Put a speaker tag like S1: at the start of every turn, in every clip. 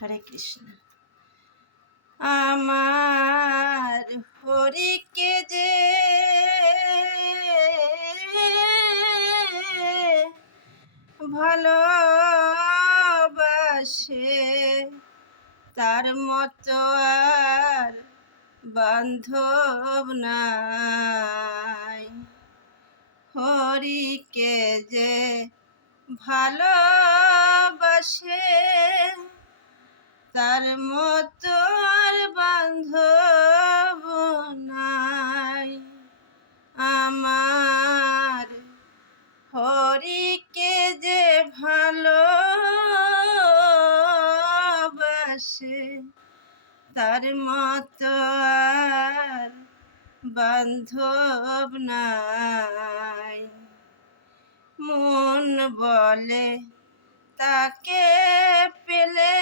S1: হরে কৃষ্ণ। আমার হরিকে যে ভালোবাসে তার মতো আর বান্ধব নাই। হরিকে যে ভালোবাসে তার মতো আর বান্ধব নাই। আমার হরিকে যে ভালো ভালোবাসে, তার মতো আর বান্ধব নাই। মন বলে তাকে পেলে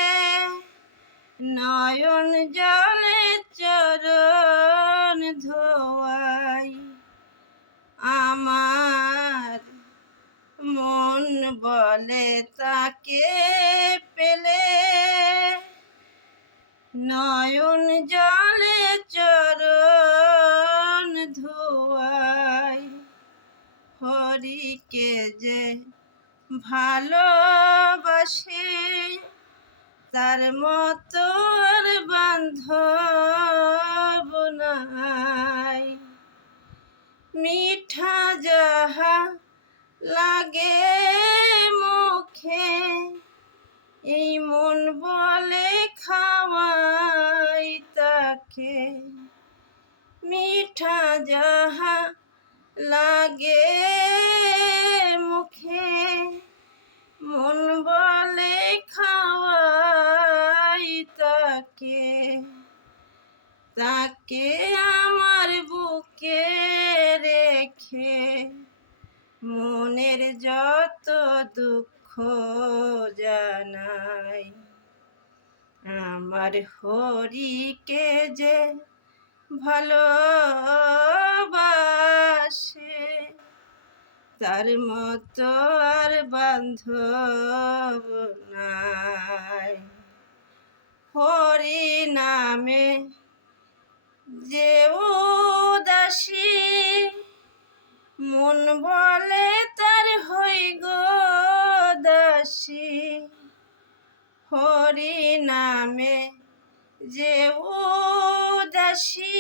S1: নয়ন জলে চরণ ধোয়াই। আমার মন বলে তাকে পেলে। নয়ন জলে চরণ ধোয়াই। হরিকে যে ভালোবাসে তার মতো আর বান্ধব নাই। মিঠা যাহা লাগে মুখে, এই মন বলে খাওয়াই তাকে। মিঠা যাহা লাগে তাকে আমার বুকে রেখে মনের যত দুঃখ জানাই, আমার হরিকে যে ভালোবাসে, তার মতো আর বান্ধব নাই। হরি নামে যে উদাসী, মন বলে তার হই গো দাসী। হরি নামে যে উদাসী,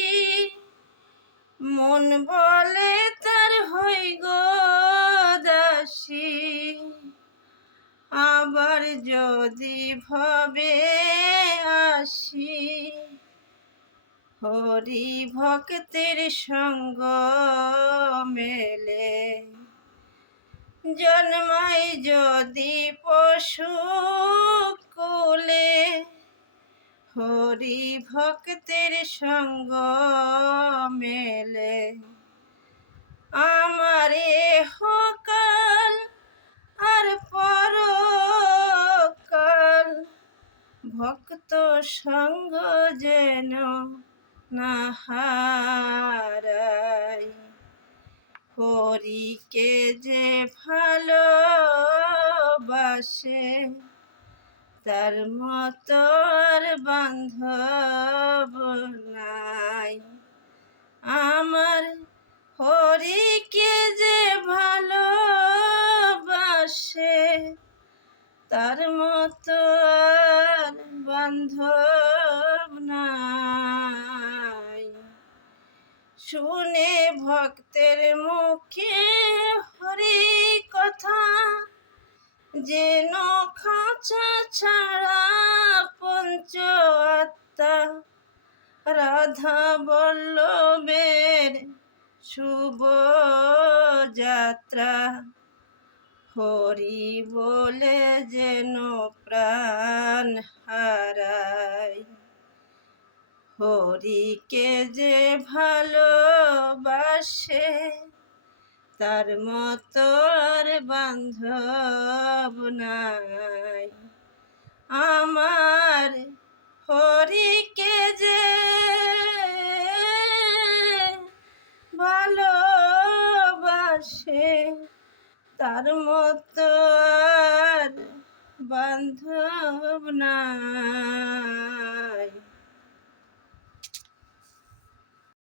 S1: মন বলে তার হই গো দাসী। আবার যদি ভবে হরি ভক্তের সঙ্গ মেলে। জন্মাই যদি পশু কুলে, হরি ভক্তের সঙ্গ মেলে। আমারে হকাল আর পরকাল ভক্ত সঙ্গ যেন না হারাই হরিকে যে ভালোবাসে তার মতর বান্ধব নাই। আমার হরিকে যে ভালোবাসে তার মতো আর বান্ধব শুনে ভক্তের মুখে হরি কথা, যেন খাঁচা ছাড়া পঞ্চ আত্মা। রাধা বল্লভের শুভ যাত্রা, হরি বলে যেন প্রাণ হারাই হরিকে যে ভালোবাসে, তার মতো আর বান্ধব নাই। আমার হরিকে যে ভালোবাসে, তার মতো আর বান্ধব নাই।